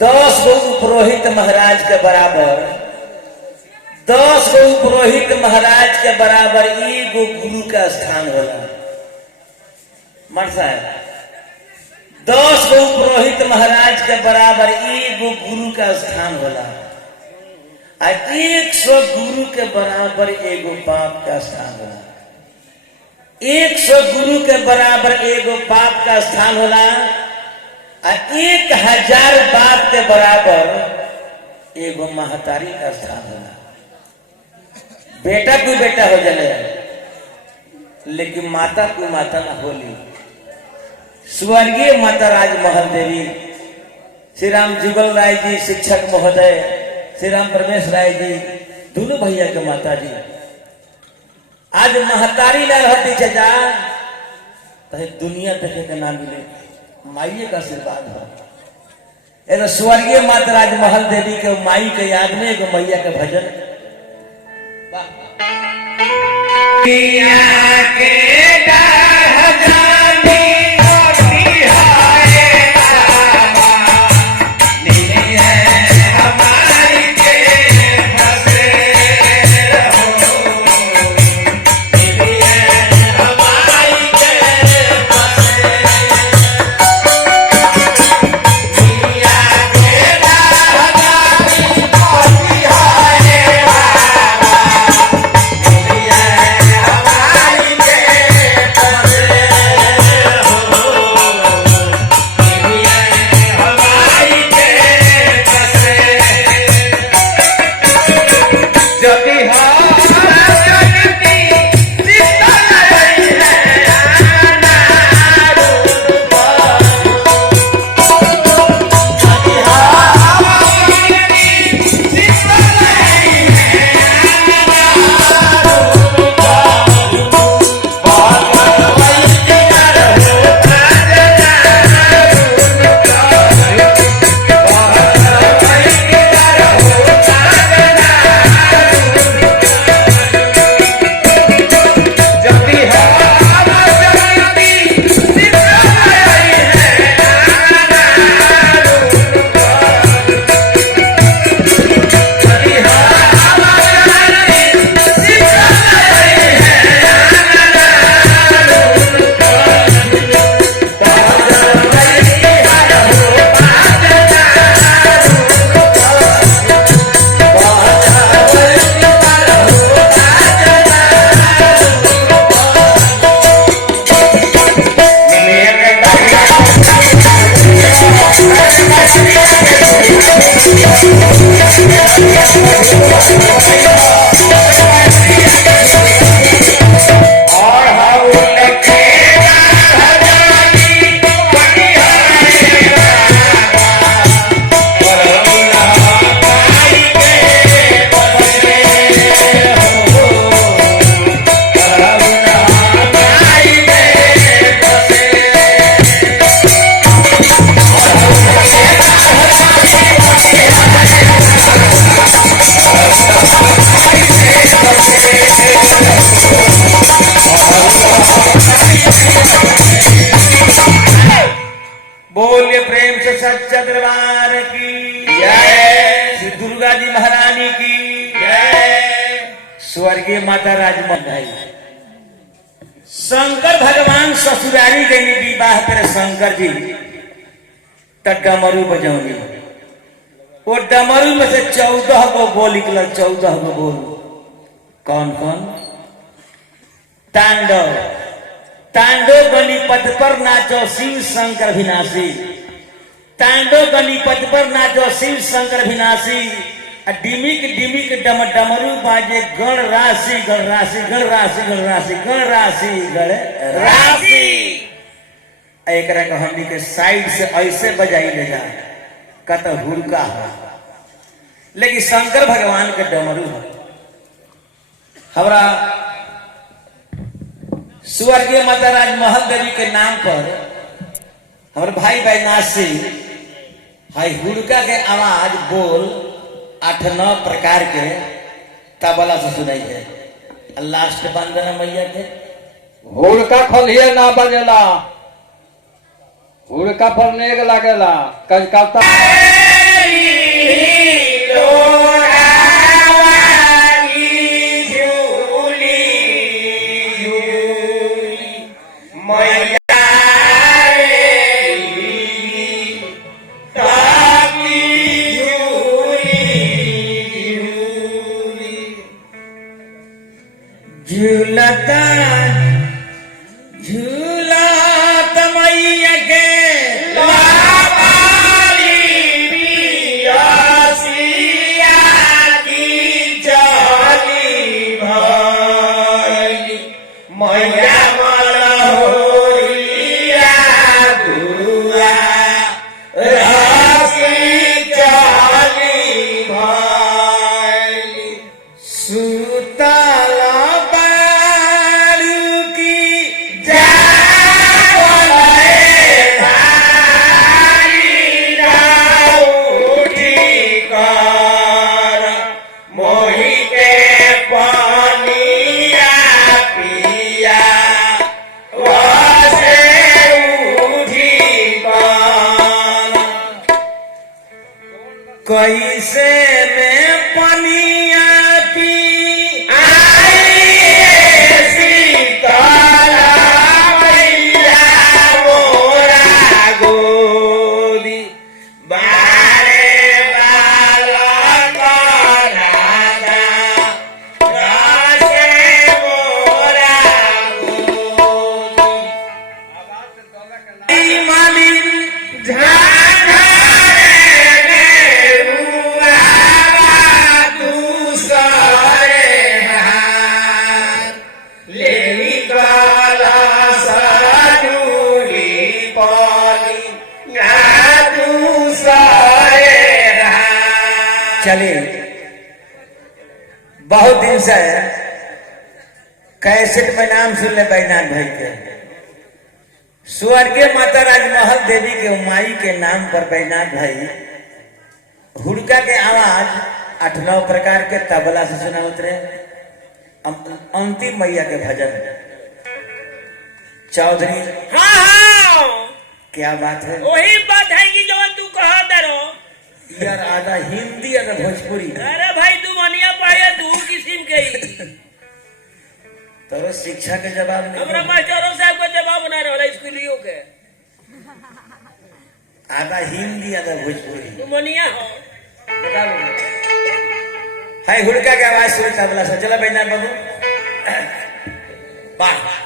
10 गो पुरोहित महाराज के बराबर 10 गो पुरोहित महाराज के बराबर एगो गुरु का स्थान होला। मर साहब 10 गो पुरोहित महाराज के बराबर एगो गुरु का स्थान होला। 100 गुरु के बराबर एगो पाप का स्थान होला। 100 गुरु के बराबर एगो पाप का स्थान होला। 1000 बाप के बराबर एगो महतारी का स्थान होला। बेटा को बेटा हो जाए लेकिन माता को माता ना होली। स्वर्गीय माता राजमहल देवी, श्री राम जुगल राय जी शिक्षक महोदय, श्री राम परमेश राय जी, दोनों भैया के माता जी आज महतारी ना रहती चचा तो दुनिया देखे के ना मिले। माइये का आशीर्वाद है। एगो स्वर्गीय माता राजमहल देवी के माई के याद में एगो मैया के भजन बोलिए प्रेम से सच्चा दरबार की जय, श्री दुर्गा जी महारानी की जय, स्वर्गीय माता राजमहल। शंकर भगवान ससुरारी गई विवाह करे शंकर जी तक डमरू बजौनी। वो डमरू में से 14 गो बोल निकल। 14 गो बोल कौन कौन? तांडव तांडव गणिपत पर नाचो शिव शंकर विनाशी। तांडव गणिपत पर नाचो शिव शंकर विनाशी। डिमिक डिमिक डम डमरू बाजे गण राशि गण राशि गण राशि गण राशि गण राशि गण राशि। एक हमनी के साइड से ऐसे बजाई ले जा कत हुड़का है, लेकिन शंकर भगवान के डमरू है। हमारा स्वर्गीय माता राजमहल देवी के नाम पर हमारे भाई बैनाथ सिंह हाई हुड़का के आवाज बोल 8-9 प्रकार के तबला से सुनाई है। लास्ट बंदना मैया के हुड़का खोलिए ना बजेला, हुड़का पर नेग लागेला कलकत्ता झूलता झूलत मैया के मैया मलहोरिया दुआ राशि चली भइली सुतल बारू की कैसे में पनिया पी चलिए बहुत दिन से कैसेट में नाम सुन ले बैजनाथ भाई के स्वर्गीय माता राजमहल देवी के माई के नाम पर बैजनाथ भाई हुड़का के आवाज 8-9 प्रकार के तबला से सुना उतरे अंतिम मैया के भजन चौधरी। हाँ क्या बात है, वही बात है कि जो तू कहा दरो यार आधा हिंदी आधा भोजपुरी अरे भाई तू मनिया पाए तू किस्म के तो शिक्षा के जवाब हमरा नहीं, मास्टरों साहब को जवाब बना रहा स्कूलियों के आधा हिंदी आधा भोजपुरी तू मनिया हो है हुड़का के आवाज सुनी तबला से। चला बैजनाथ बाबू वाह